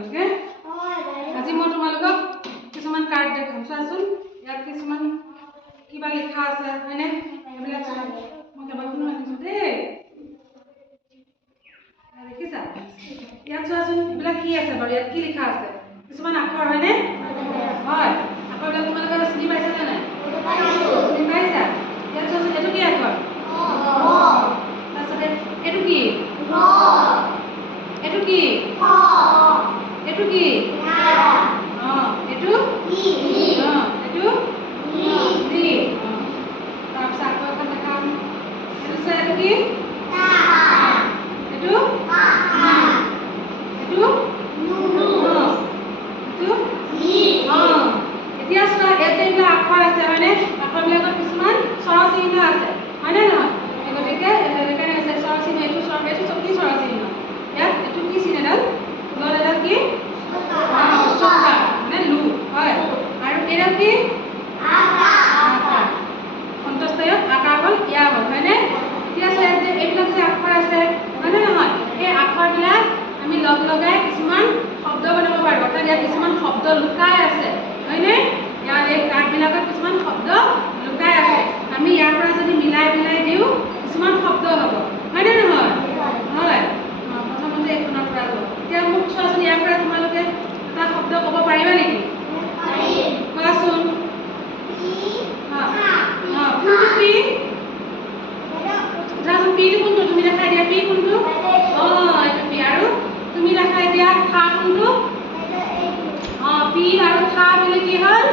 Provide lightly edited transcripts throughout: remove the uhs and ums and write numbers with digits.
তোমালোকে আজি মই তোমালোকক কিছুমান কাৰ্ড দেখাম চোৱাচোন ইয়াত কিছুমান কিবা লিখা আছে হয়নে এইবিলাক মই কেইবাখনো আনিছো দেই দেখিছা ইয়াত চোৱাচোন এইবিলাক কি আছে বাৰু ইয়াত কি লিখা আছে কিছুমান আখৰ হয়নে হয় আখৰবিলাক তোমালোকে চিনি পাইছা নে নাই চিনি পাইছা ইয়াত চোৱাচোন এইটো কি আখৰ তাৰপিছতে এইটো কি এইটো কি এইটো কি এইটো এইটো দি তাৰপিছত আকৌ এখন দেখাম এইটো এইটো কি এইটো এইটো এতিয়া চোৱা ইয়াত যে এইবিলাক আখৰ আছে হয়নে আখৰবিলাকত কিছুমান স্বৰচিহ্ন আছে হয়নে নহয় গতিকে সেইকাৰণে আছে স্বৰচিহ্ন এইটো কি স্বৰচিহ্ন ইয়াত এইটো কি চিন এডাল লত এডাল কি মানে লু হয় আৰু এডাল কি আকাৰ সন্তস্থয়ক আকাৰ হ'ল ইয়া হ'ল হয়নে এতিয়া চোৱা ইয়াত যে এইবিলাক যে আখৰ আছে হয়নে নহয় এই আখৰবিলাক আমি লগ লগাই কিছুমান শব্দ বনাব পাৰোঁ অৰ্থাৎ ইয়াত কিছুমান শব্দ লুকাই আছে হয়নে ইয়াত এই কাৰ্ডবিলাকত কিছুমান শব্দ লুকাই আছে আমি ইয়াৰ পৰা যদি মিলাই দিওঁ কিছুমান শব্দ হ'ব হয়নে নহয় হয় প্ৰথমতে এইখনৰ পৰা গ'ল এতিয়া মোক চোৱাচোন ইয়াৰ পৰা তোমালোকে এটা শব্দ ক'ব পাৰিবা নেকি কোৱাচোন কোনটো পি যাচোন পিটো কোনটো তুমি দেখাই দিয়া পি কোনটো এইটো পি আৰু তুমি দেখাই দিয়া খা কোনটো পি আৰু খা বুলি কি হ'ল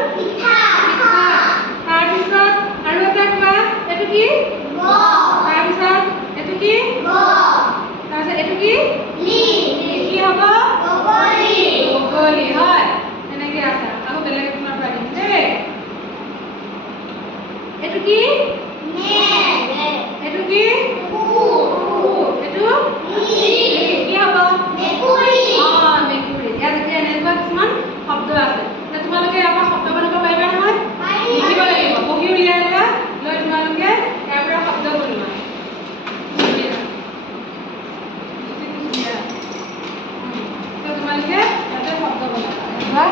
তাৰপিছত আৰু এটা কোৱা এইটো কি তাৰপিছত এইটো কি তাৰপিছত এইটো কি কি হ'ব বগলী হয় এনেকৈ আছে আকৌ বেলেগ এখনৰ পৰা দিম দেই এইটো কি এইটো কি এইটো কি হ'ব মেকুৰী ইয়াত এতিয়া এনেকুৱা কিছুমান শব্দ আছে তোমালোকে ইয়াৰ পৰা শব্দ বনাব পাৰিবা নহয় লিখিব লাগিব বহি উলিয়াই ল'বা লৈ তোমালোকে ইয়াৰ পৰা শব্দ বনোৱা তোমালোকে ইয়াতে শব্দ বনাবা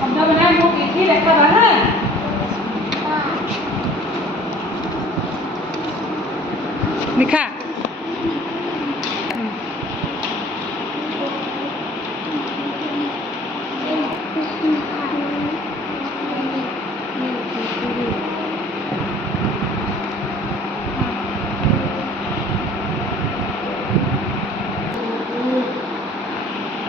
শব্দ বনাই মোক লিখি দেখাবা হা লিখা